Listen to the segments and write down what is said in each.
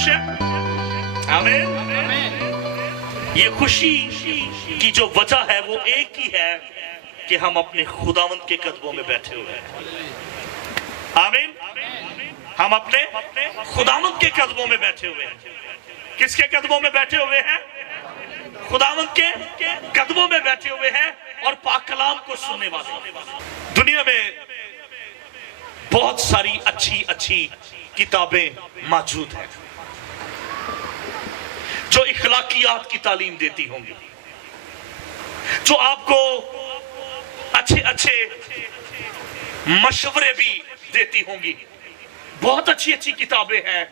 खुश है? आमीन। ये खुशी की जो वजह है वो एक ही है कि हम अपने खुदावंद के कदमों में बैठे हुए हैं। आमीन। हम अपने खुदावंद के कदमों में बैठे हुए हैं। किसके कदमों में बैठे हुए हैं? खुदावंद के कदमों में बैठे हुए हैं और पाक कलाम को सुनने वाले। दुनिया में बहुत सारी अच्छी अच्छी किताबें मौजूद हैं जो इखलाकियात की तालीम देती होंगी, जो आपको अच्छे अच्छे मशवरे भी देती होंगी। बहुत अच्छी अच्छी किताबें हैं,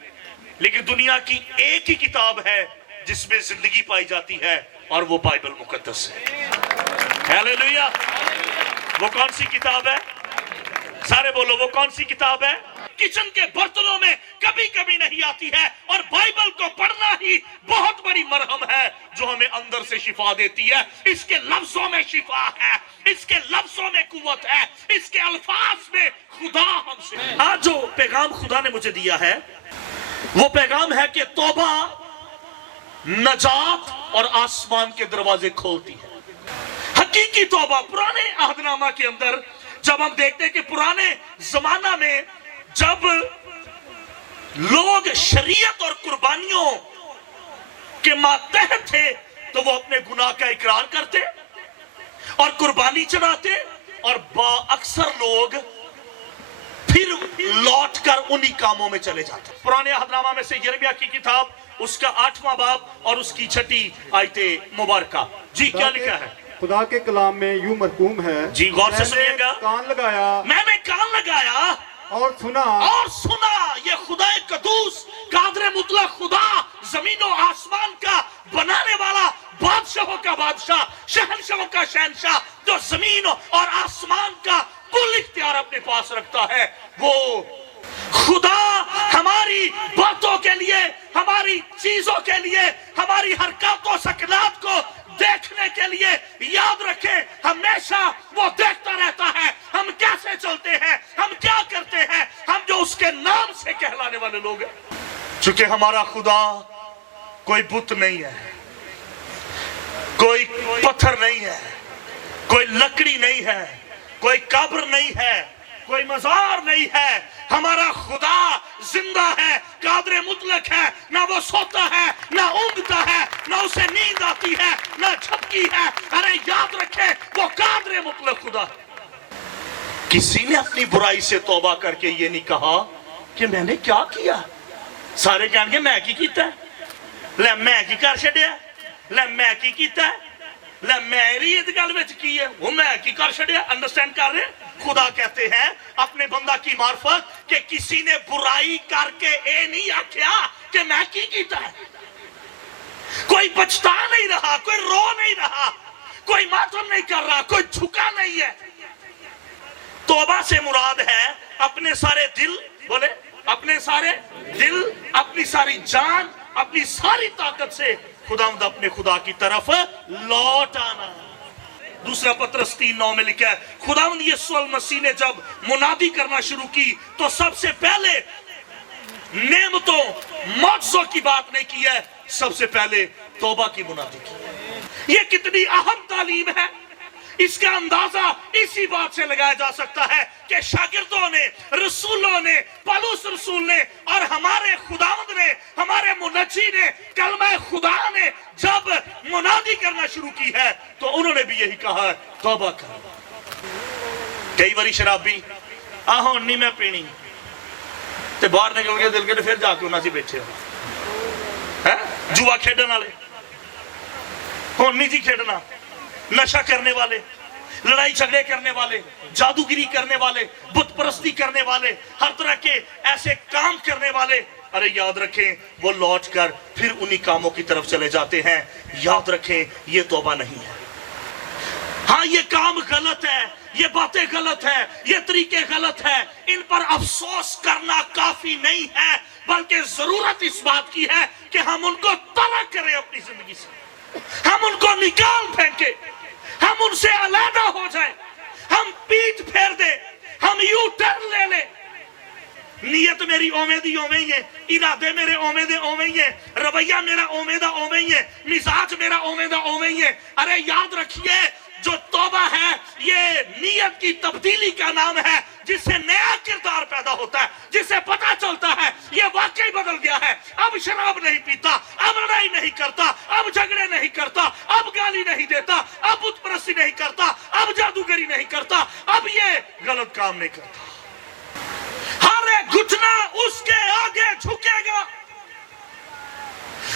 लेकिन दुनिया की एक ही किताब है जिसमें जिंदगी पाई जाती है और वो बाइबल मुकद्दस है। हालेलुया। वो कौन सी किताब है? सारे बोलो, वो कौन सी किताब है? किचन के बर्तनों में कभी कभी नहीं आती है, और बाइबल को पढ़ना ही बहुत बड़ी मरहम है जो हमें अंदर से शिफा देती है। इसके लफ्जों में शिफा है, इसके लफ्जों में कुव्वत है, इसके अल्फाज में खुदा हमसे। आज जो पैगाम खुदा ने मुझे दिया है वो पैगाम है कि तौबा नजात और आसमान के दरवाजे खोलती है। हकीकी तौबा। पुराने अहदनामा के अंदर जब हम देखते हैं कि पुराने जमाना में जब लोग शरीयत और कुर्बानियों के मातहत थे तो वो अपने गुनाह का इकरार करते और कुर्बानी चढ़ाते, और अक्सर लोग फिर लौटकर उन्हीं कामों में चले जाते। पुराने अहदनामा में से यिर्मयाह की किताब, उसका 8वां बाब और उसकी 6ठी आयते मुबारका। जी क्या लिखा है? खुदा के कलाम में यूं मरकूम है, जी गौर से सुनिएगा। कान लगाया, मैंने कान लगाया और सुना ये खुदा कदूस कादर मुतलक खुदा, जमीन और आसमान का बनाने वाला, बादशाहों का बादशाह, शहंशाहों का शहंशाह, जो जमीन और आसमान का कुल इख्तियार अपने पास रखता है, वो खुदा हमारी बातों के लिए, हमारी चीजों के लिए, हमारी हरकतों सकनात को देखने के लिए, याद रखें, हमेशा वो देखता रहता है हम कैसे चलते हैं, हम क्या करते हैं, हम जो उसके नाम से कहलाने वाले लोग हैं। चूंकि हमारा खुदा कोई बुत नहीं है, कोई पत्थर नहीं है, कोई लकड़ी नहीं है, कोई कब्र नहीं है, कोई मजार नहीं है। हमारा खुदा जिंदा है, कादर मुतलक है, ना वो सोता है, ना ऊँघता है, ना उसे नींद आती है, ना झपकी है। अरे याद रखे, वो कादर मुतलक खुदा। किसी ने अपनी बुराई से तौबा करके ये नहीं कहा कि मैंने क्या किया। सारे कहेंगे मैं की कीता है, ले मैं की कर छड़िया, ले मैं की कीता है, ले मेरी इस गल विच की है, वो मैं की कर छड़िया। अंडरस्टैंड कर रहे? खुदा कहते हैं अपने बंदा की मार्फत कि किसी ने बुराई करके ए नहीं आख्या कि मैं की कीता है। कोई पछता नहीं रहा, कोई रो नहीं रहा, कोई मातम नहीं कर रहा, कोई झुका नहीं है। तौबा से मुराद है अपने सारे दिल, बोले अपने सारे दिल, अपनी सारी जान, अपनी सारी ताकत से खुदावंद अपने खुदा की तरफ लौट आना। दूसरा पत्रस 3:9 में लिखा है, खुदावंद यीशु मसीह ने जब मुनादी करना शुरू की तो सबसे पहले नेमतों मौजज़ों की बात नहीं की है, सबसे पहले तौबा की मुनादी की। ये कितनी अहम तालीम है, इसका अंदाजा इसी बात से लगाया जा सकता है कि शागिर्दों ने, रसूलों ने, पौलुस रसूल ने और हमारे खुदावंद ने, हमारे मुनज्जी ने, कलमा खुदा ने जब मुनादी करना शुरू की है तो उन्होंने भी यही कहा है, तौबा कर। कई बारी शराबी आहो नहीं मैं पीनी ते बाहर निकल के दिल के फिर जाके उन्हें बैठे है जुआ खेडन वाले, हुण नहीं जी खेडना, नशा करने वाले, लड़ाई झगड़े करने वाले, जादूगिरी करने वाले, बुत परस्ती करने वाले, हर तरह के ऐसे काम करने वाले। अरे याद रखें, वो लौटकर फिर उन्हीं कामों की तरफ चले जाते हैं। याद रखें, ये तौबा नहीं है। हाँ, ये काम गलत है, ये बातें गलत है, ये तरीके गलत है, इन पर अफसोस करना काफी नहीं है, बल्कि जरूरत इस बात की है कि हम उनको तर्क करें अपनी जिंदगी से, हम उनको निकाल फेंके, हम उनसे अलग हो जाए, हम पीठ फेर दे, हम यू टर्न ले ले। ਨੀਅਤ ਮੇਰੀ ਉਵੇਂ ਦੀ ਉਵੇਂ ਹੀ ਹੈ, ਇਰਾਦੇ ਮੇਰੇ ਉਵੇਂ ਦੇ ਉਵੇਂ ਹੀ ਹੈ, ਰਵਈਆ ਮੇਰਾ ਉਵੇਂ ਦਾ ਉਵੇਂ ਹੀ ਹੈ, ਮਿਜ਼ਾਜ ਮੇਰਾ ਉਵੇਂ ਦਾ ਉਵੇਂ ਹੀ ਹੈ। अरे याद रखिए, जो तौबा है ये नीयत की तब्दीली का नाम है, जिससे नया किरदार पैदा होता है, जिससे पता चलता है ये वाकई बदल गया है। अब शराब नहीं पीता, अब लड़ाई नहीं करता, अब झगड़े नहीं करता, अब गाली नहीं देता, अब बुत परस्ती नहीं करता, अब जादूगरी नहीं करता, अब ये गलत काम नहीं करता। हर एक घुटना उसके आगे झुकेगा,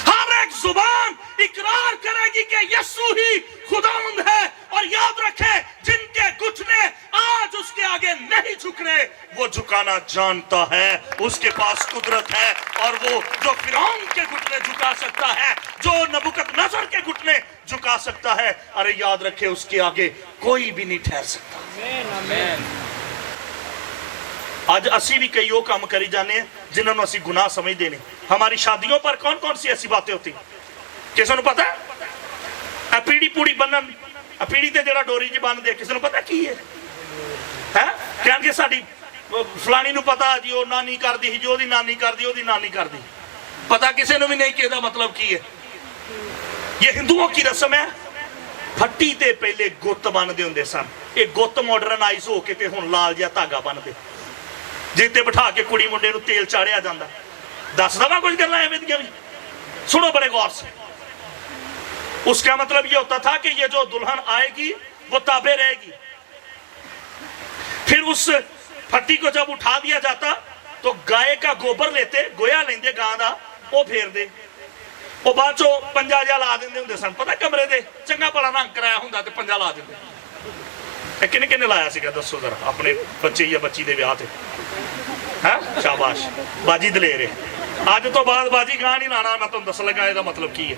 हर एक जुबान इकरार करेगी कि यीशु ही खुदावंद है। और याद रखे, जिनके घुटने आज उसके आगे नहीं झुक रहे, वो झुकाना जानता है, उसके पास कुदरत है। और वो जो फिरौन के घुटने झुका सकता है, जो नबूकदनेस्सर के घुटने झुका सकता है, अरे याद रखे, उसके आगे कोई भी नहीं ठहर सकता। ਅੱਜ ਅਸੀਂ ਵੀ ਕਈ ਉਹ ਕੰਮ ਕਰੀ ਜਾਂਦੇ ਆ ਜਿਨ੍ਹਾਂ ਨੂੰ ਅਸੀਂ ਗੁਨਾਹ ਸਮਝਦੇ ਨੇ। हमारी शादियों पर कौन कौन सी ऐसी बातें होती, किसी ਨੂੰ ਪਤਾ ਹੈ? ਪੀੜੀ ਪੂੜੀ ਬੰਨਣ, ਪੀੜੀ ਤੇ ਜਿਹੜਾ ਡੋਰੀ ਜੀ ਬੰਨਦੇ, ਕਿਸੇ ਨੂੰ ਪਤਾ ਕੀ ਹੈ? ਕਹਿਣਗੇ ਸਾਡੀ ਫਲਾਣੀ ਨੂੰ ਪਤਾ ਜੀ, ਉਹ ਨਾਨੀ ਕਰਦੀ ਸੀ, ਜੋ ਉਹਦੀ ਨਾਨੀ ਕਰਦੀ ਉਹਦੀ ਨਾਨੀ ਕਰਦੀ। ਪਤਾ ਕਿਸੇ ਨੂੰ ਵੀ ਨਹੀਂ ਕਿ ਇਹਦਾ ਮਤਲਬ ਕੀ ਹੈ। ਇਹ ਹਿੰਦੂਆਂ की रस्म है। ਫੱਟੀ ਤੇ ਪਹਿਲੇ ਗੁੱਤ ਬੰਨਦੇ ਹੁੰਦੇ ਸਨ, ਇਹ ਗੁੱਤ ਮਾਡਰਨਾਈਜ਼ ਹੋ ਕੇ ਤੇ ਹੁਣ ਲਾਲ ਜਿਹਾ ਧਾਗਾ ਬੰਨਦੇ, ਜਿੱਤੇ ਬਿਠਾ ਕੇ ਕੁੜੀ ਮੁੰਡੇ ਨੂੰ ਤੇਲ ਚਾੜਿਆ ਜਾਂਦਾ। दस दफा कुछ गल्लां एवें दियां भी सुनो बड़े गौर से। उसका मतलब ये होता था कि ये जो दुल्हन आएगी वो ताबे रहेगी। फिर उस फट्टी को जब उठा दिया जाता तो गाय का गोबर लेते, गोया लेंदे गां दा, वो फेर दे, वो बाद चो पंजा जा ला देंदे हुंदे सन। पता कमरे दे चंगा भला रंग कराया हुंदा ते पंजा ला देंदे। किन्ने किन्ने लाया सीगा दसो जरा अपने बच्चे या बच्ची दे विआह ते? है शाबाश, बाजी दलेर है। ਅੱਜ ਤੋਂ ਬਾਅਦ ਬਾਜੀ ਗਾਂ ਨਹੀਂ ਲਾਣਾ। ਮੈਂ ਤੁਹਾਨੂੰ ਦੱਸਣ ਲੱਗਾ ਇਹਦਾ ਮਤਲਬ ਕੀ ਹੈ।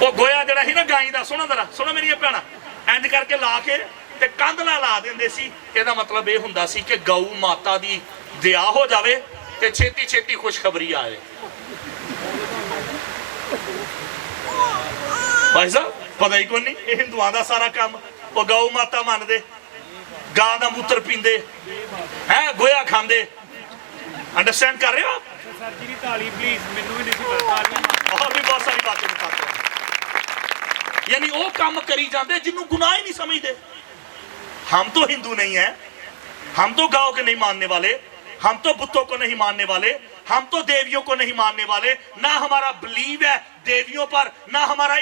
ਉਹ ਗੋਇਆ ਜਿਹੜਾ ਸੀ ਨਾ ਗਾਈ ਦਾ, ਸੁਣੋ ਜ਼ਰਾ, ਸੁਣੋ ਮੇਰੀਆਂ ਭੈਣਾਂ, ਇੰਜ ਕਰਕੇ ਲਾ ਕੇ ਤੇ ਕੰਧ ਨਾਲ ਲਾ ਦਿੰਦੇ ਸੀ। ਇਹਦਾ ਮਤਲਬ ਇਹ ਹੁੰਦਾ ਸੀ ਕਿ ਗਊ ਮਾਤਾ ਦੀ ਦਇਆ ਹੋ ਜਾਵੇ ਤੇ ਛੇਤੀ ਛੇਤੀ ਖੁਸ਼ਖਬਰੀ ਆਵੇ। ਭਾਈ ਸਾਹਿਬ ਪਤਾ ਹੀ ਕੋਈ ਨਹੀਂ, ਇਹ ਹਿੰਦੂਆਂ ਦਾ ਸਾਰਾ ਕੰਮ। ਉਹ ਗਊ ਮਾਤਾ ਮੰਨਦੇ, ਗਾਂ ਦਾ ਮੂਤਰ ਪੀਂਦੇ, ਹੈ ਗੋਇਆ ਖਾਂਦੇ। अंडरस्टैंड कर रहे हो आप? और भी बहुत सारी बातें बताते हैं। यानी वो काम करी जाते जिन्हों गुनाह ही नहीं समझते। हम तो हिंदू नहीं है, हम तो गांव के नहीं मानने वाले, हम तो बुतों को नहीं मानने वाले, हम तो देवियों को नहीं मानने वाले। ना हमारा बिलीव है देवियों पर, ना हमारा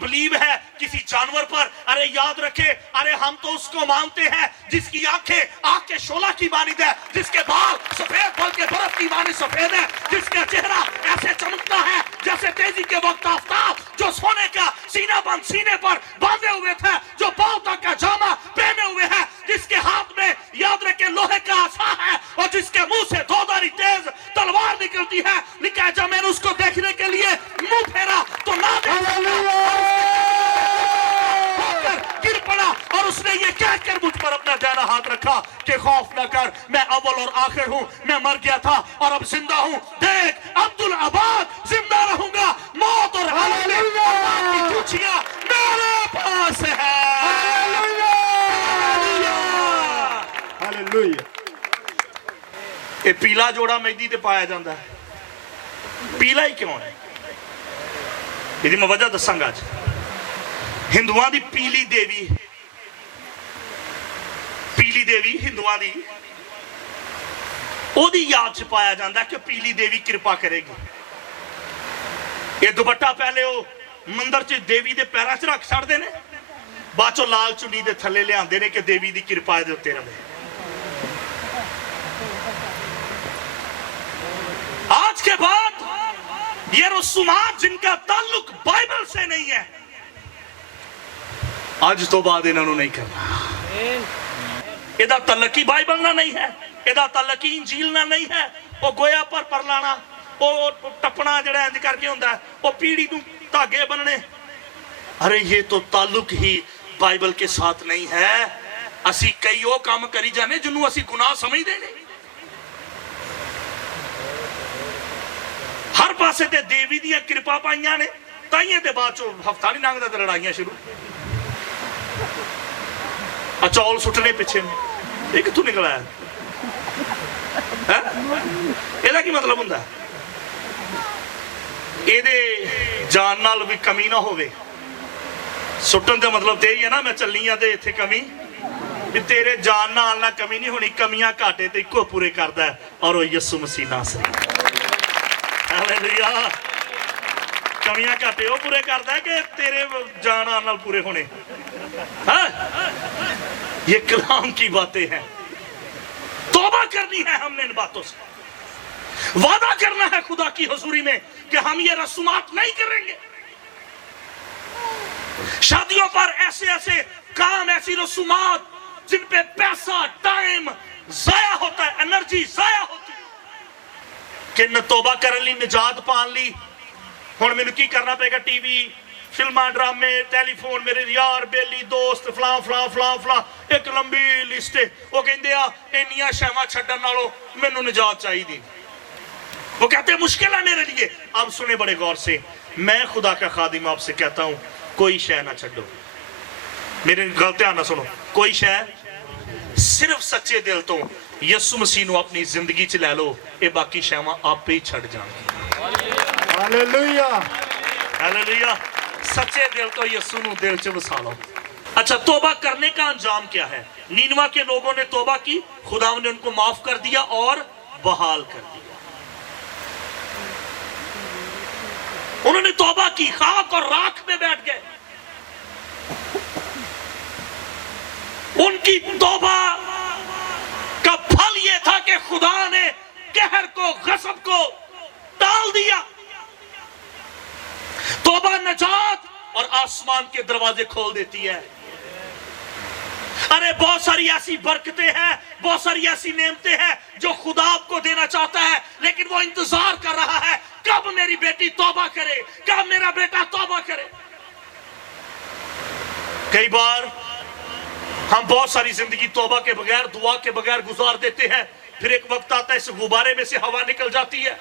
बिलीव है किसी जानवर पर। अरे याद रखे, अरे हम तो उसको मानते हैं जिसकी आंखें आग के शोला की मानिद है, जिसके बाल सफेद बल्कि बर्फ की मानिद सफेद है, जिसका चेहरा ऐसे चमकता है जैसे तेजी के वक्त आफ्ताब, जो सोने का सीना बंद सीने पर बांधे हुए थे, जो पांव तक का जामा पहने हुए है, जिसके हाथ में याद रखे लोहे का आसा है, और जिसके मुंह से धोधारी तेज तलवार निकलती है। लिखा जब मैंने उसको देखने के लिए मुंह फेरा तो ना गिर पड़ा, और उसने ये कहकर मुझ पर अपना दाहिना हाथ रखा कि खौफ न कर, मैं अव्वल और आखिर हूं, मैं मर गया था और अब जिंदा हूं। देख अब्दुल आबाद जिंदा रहूंगा, मौत और की पूछियां मेरे पास है। हालेलुया। ये पीला जोड़ा मेहंदी ते पाया जाता है। पीला ही क्यों है? ਇਹਦੀ ਮੈਂ ਵਜ੍ਹਾ ਦੱਸਾਂਗਾ ਅੱਜ। ਹਿੰਦੂਆਂ ਦੀ ਪੀਲੀ ਦੇਵੀ ਹਿੰਦੂਆਂ ਦੀ ਉਹਦੀ ਯਾਦ ਚ ਪਾਇਆ ਜਾਂਦਾ ਕਿ ਪੀਲੀ ਦੇਵੀ ਕਿਰਪਾ ਕਰੇਗੀ। ਇਹ ਦੁਪੱਟਾ ਪਹਿਲੇ ਉਹ ਮੰਦਰ ਚ ਦੇਵੀ ਦੇ ਪੈਰਾਂ 'ਚ ਰੱਖ ਛੱਡਦੇ ਨੇ, ਬਾਅਦ ਚੋਂ ਲਾਲ ਚੁੰਨੀ ਦੇ ਥੱਲੇ ਲਿਆਉਂਦੇ ਨੇ ਕਿ ਦੇਵੀ ਦੀ ਕਿਰਪਾ ਇਹਦੇ ਉੱਤੇ ਰਹੇ। आज के बाद ये रसूमात जिनका ताल्लुक बाइबल से नहीं है, आज तो बाद इन्होंने नहीं करना। ਇਹਦਾ ਤਾਲੁਕ ਹੀ ਬਾਈਬਲ ਨਾਲ ਨਹੀਂ ਹੈ, ਇਹਦਾ ਤਾਲੁਕ ਹੀ ਇੰਜੀਲ ਨਾਲ ਨਹੀਂ ਹੈ। ਉਹ ਗੋਇਆ ਪਰ ਪਰਲਾਣਾ, ਉਹ ਟੱਪਣਾ ਜਿਹੜਾ ਇੰਜ ਕਰਕੇ ਹੁੰਦਾ, ਉਹ ਪੀੜੀ ਨੂੰ ਧਾਗੇ ਬੰਨਣੇ। अरे ये तो ताल्लुक ही बाइबल के साथ नहीं है। ਅਸੀਂ ਕਈ ਉਹ ਕੰਮ ਕਰੀ ਜਾਂਦੇ ਜਿਹਨੂੰ ਅਸੀਂ ਗੁਨਾਹ ਸਮਝਦੇ ਨੇ। हर पासे ते देवी दी कृपा पाइयां ने, ताइयां ते बाद चो हफ्ता नहीं लंघदा ते लड़ाइयां शुरू। चौल सुटने पिछे ये कित्थों निकला है? ਹੈ ਇਹਦਾ ਕੀ ਮਤਲਬ ਹੁੰਦਾ ਇਹਦੇ ਜਾਨ ਨਾਲ ਵੀ ਕਮੀ ਨਾ ਹੋਵੇ ਸੁੱਟਣ ਦਾ ਮਤਲਬ ਤੇ ਇਹ ਹੈ ਨਾ ਮੈਂ ਚੱਲੀ ਆ ਤੇ ਇੱਥੇ ਕਮੀ ਵੀ ਤੇਰੇ ਜਾਨ ਨਾਲ ਨਾ ਕਮੀ ਨਹੀਂ ਹੋਣੀ ਕਮੀਆਂ ਘਾਟੇ ਤੇ ਇੱਕੋ ਪੂਰੇ ਕਰਦਾ ਔਰ ਉਹ ਯਿਸੂ ਮਸੀਹ ਨਾਸਰੀ ਹਾਲੇਲੂਇਆ ਕਮੀਆਂ ਘਾਟੇ ਉਹ ਪੂਰੇ ਕਰਦਾ ਕਿ ਤੇਰੇ ਜਾਨ ਨਾਲ ਪੂਰੇ ਹੋਣੇ ये कलाम की बातें हैं तौबा करनी है हमने इन बातों से वादा करना है खुदा की हुजूरी में कि हम ये रसूमात नहीं करेंगे शादियों पर ऐसे ऐसे काम ऐसी रसूमात जिन पे पैसा टाइम जाया होता है एनर्जी जाया होती है कि न तौबा करने ली निजात पान ली हुण मैनू की करना पेगा टीवी फिल्मा ड्रामे टेलीफोन मेरे यार बेली दोस्त फलां फलां फलां फलां एक लंबी लिस्ट है वो कहते हैं इन्नियां शैवां छड्डण नालों मैनू निजात चाहिए वो कहते हैं मुश्किल है मेरे लिए अब सुने बड़े गौर से मैं खुदा का खादिम आपसे कहता हूं कोई शय ना छड्डो मेरे गल ध्यान ना सुनो कोई शय सिर्फ सच्चे दिल तो यसु मसीह नूं अपनी जिंदगी च लै लो ये बाकी शैवां आपे ही छड्ड जाणगीਆਂ हालेलुया हालेलुया सच्चे दिल तो यीशु नूं दिल च वसा लो अच्छा तौबा करने का अंजाम क्या है नीनवा के लोगों ने तौबा की खुदा ने उनको माफ कर दिया और बहाल कर दिया उन्होंने तौबा की खाक और राख में बैठ गए उनकी तौबा का फल यह था कि खुदा ने कहर को गज़ब को टाल दिया तौबा नजात और आसमान के दरवाजे खोल देती है अरे बहुत सारी ऐसी बरकतें हैं बहुत सारी ऐसी नेमतें हैं जो खुदा आपको देना चाहता है लेकिन वो इंतजार कर रहा है कब मेरी बेटी तौबा करे कब मेरा बेटा तौबा करे कई बार हम बहुत सारी जिंदगी तौबा के बगैर दुआ के बगैर गुजार देते हैं फिर एक वक्त आता है इस गुब्बारे में से हवा निकल जाती है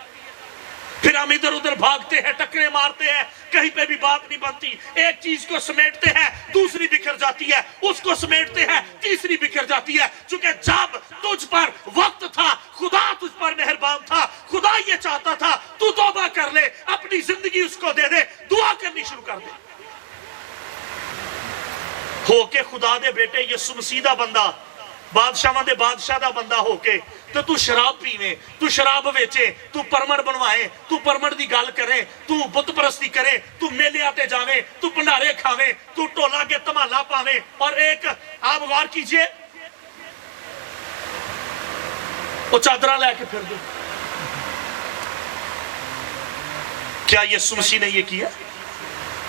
फिर हम इधर उधर भागते हैं टकरे मारते हैं कहीं पे भी बात नहीं बनती एक चीज को समेटते हैं दूसरी बिखर जाती है उसको समेटते हैं तीसरी बिखर जाती है क्योंकि जब तुझ पर वक्त था खुदा तुझ पर मेहरबान था खुदा ये चाहता था तू तौबा कर ले अपनी जिंदगी उसको दे दे दुआ करनी शुरू कर दे होके खुदा दे बेटे यीशु मसीह दा बंदा बादशाहां दे बादशाह दा बंदा होके तो तू शराब पीवे तू शराब वेचे तू परमड़ बनवाए तू परमड़ दी गल करे तू बुत परस्ती करे तू मेले ते जावे तू भंडारे खावे तू ढोला के धमाला पावे और एक आप गौर कीजिए वो चादरा लेके फिर दो क्या यीशु मसीह ने ये किया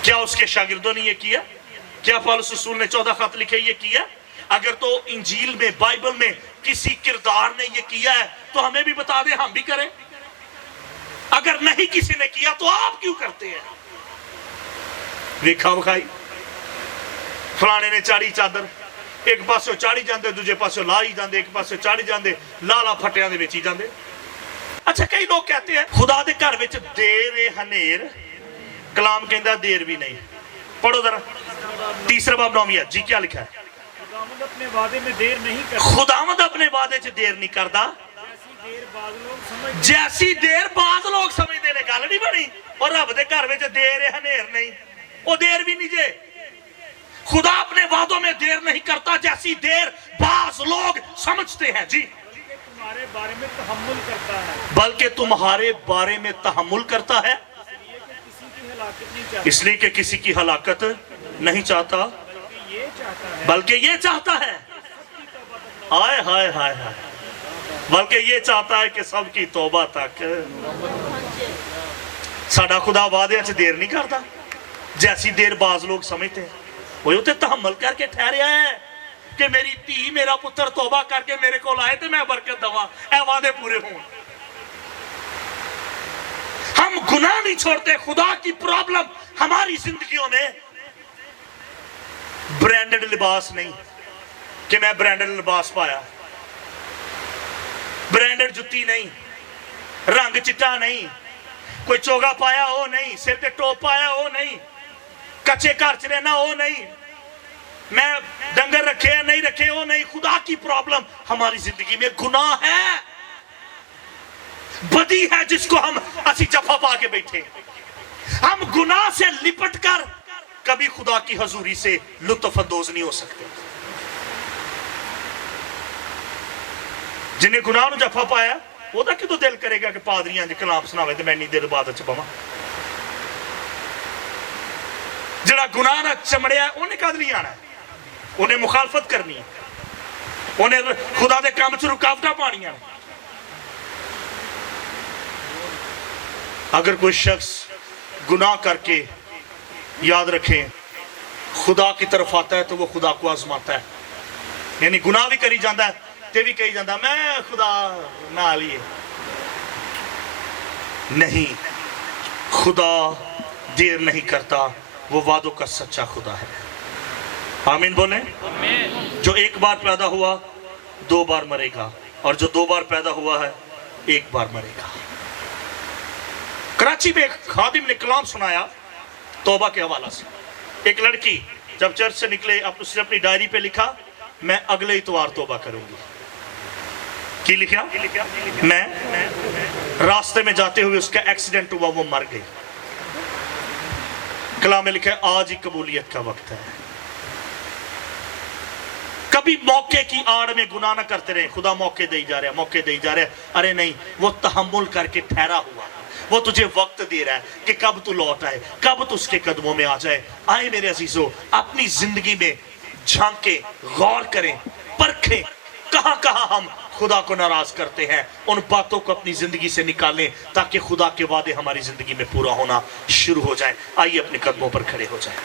क्या उसके शागिर्दों ने ये किया क्या पौलुस रसूल ने 14 खत लिखे ये किया अगर तो इंजील में बाइबल में किसी किरदार ने ये किया है तो हमें भी बता दे हम भी करें अगर नहीं किसी ने किया तो आप क्यों करते हैं देखा विखाई फलाने ने चाड़ी चादर एक पासों चाड़ी जाते दूजे पासों ला ही जाते एक पासों चाड़ी जाते लाला फटिया दे विच ही जाते अच्छा कई लोग कहते हैं खुदा दे घर विच देर ए हनेर कलाम कहता देर भी नहीं पढ़ो जरा तीसरा बाब 9 जी क्या लिखा है खुदावंद अपने वादे में देर नहीं करता खुदावंद अपने वादे च देर नहीं करता जैसी देर बाद लोग समझते ने गल नहीं बनी और रब दे घर विच देर है हनेर नहीं वो देर भी नहीं जे खुदा अपने वादों में देर नहीं करता जैसी देर बाज लोग समझते हैं जी तुम्हारे बारे में तहम्मुल करता है बल्कि तुम्हारे बारे में तहम्मुल करता है इसलिए कि किसी की हलाकत नहीं चाहता बल्कि ये चाहता है हाय हाय हाय हाय बल्कि ये चाहता है कि सबकी तौबा तक साडा खुदा वादे च देर नहीं करता जैसी देर बाज लोग समझते हैं वो उते तहम्मुल करके ठहरिया है कि मेरी धी मेरा पुत्र तौबा करके मेरे को आए तो मैं बरकत दवा ए वादे पूरे हों हम गुनाह नहीं छोड़ते खुदा की प्रॉब्लम हमारी जिंदगियों में ब्रांडेड लिबास नहीं कि मैं ब्रांडेड लिबास पाया ब्रांडेड जुत्ती नहीं रंग चिट्टा नहीं कोई चोगा पाया वो नहीं सिर पे टोप पाया वो नहीं कच्चे घर च रहना वो नहीं मैं डंगर रखे या नहीं रखे वो नहीं खुदा की प्रॉब्लम हमारी जिंदगी में गुनाह है बदी है जिसको हम असी जफा पा के बैठे। हम गुनाह से लिपट कर कभी खुदा की हजूरी से लुत्फ अंदोज नहीं हो सकते। जिन्हें गुनाह नूं जफा पाया ਉਹਦਾ ਕਿਦੋਂ ਦਿਲ ਕਰੇਗਾ ਕਿ ਪਾਦਰੀਆਂ 'ਚ ਕਲਾਮ ਸੁਣਾਵੇ ਤੇ ਮੈਂ ਇੰਨੀ ਦੇਰ ਬਾਅਦ 'ਚ ਪਵਾਂ। ਜਿਹੜਾ ਗੁਨਾਹ ਨਾਲ ਚਮੜਿਆ ਉਹਨੇ ਕਦ ਨਹੀਂ ਆਣਾ, ਉਹਨੇ ਮੁਖਾਲਫਤ ਕਰਨੀ ਹੈ, ਉਹਨੇ ਖੁਦਾ ਦੇ ਕੰਮ 'ਚ ਰੁਕਾਵਟਾਂ ਪਾਣੀਆਂ। अगर कोई शख्स गुनाह करके याद रखें खुदा की तरफ आता है तो वो खुदा को आजमाता है, यानी गुनाह भी करी जाता है ते भी कही जाता मैं खुदा ना लिए नहीं। खुदा देर नहीं करता, वो वादों का सच्चा खुदा है। आमीन बोले। जो एक बार पैदा हुआ 2 बार मरेगा, और जो 2 बार पैदा हुआ है 1 बार मरेगा। कराची में एक खादिम ने कलाम सुनाया तौबा के हवाला से। एक लड़की जब चर्च से निकले उसने अपनी डायरी पे लिखा मैं अगले इतवार तौबा करूंगी। की लिखा? मैं रास्ते में जाते हुए उसका एक्सीडेंट हुआ, वो मर गई। कलाम में लिखा आज ही कबूलियत का वक्त है। कभी मौके की आड़ में गुनाह ना करते रहे। खुदा मौके दे जा रहा है, मौके दे जा रहा है। अरे नहीं, वो तहम्मुल करके ठहरा हुआ, वो तुझे वक्त दे रहा है कि कब तू लौट आए, कब तू उसके कदमों में आ जाए। आए मेरे अजीजों, अपनी जिंदगी में झांके, गौर करें, परखें कहां कहां हम खुदा को नाराज करते हैं। उन बातों को अपनी जिंदगी से निकालें ताकि खुदा के वादे हमारी जिंदगी में पूरा होना शुरू हो जाए। आइए अपने कदमों पर खड़े हो जाए।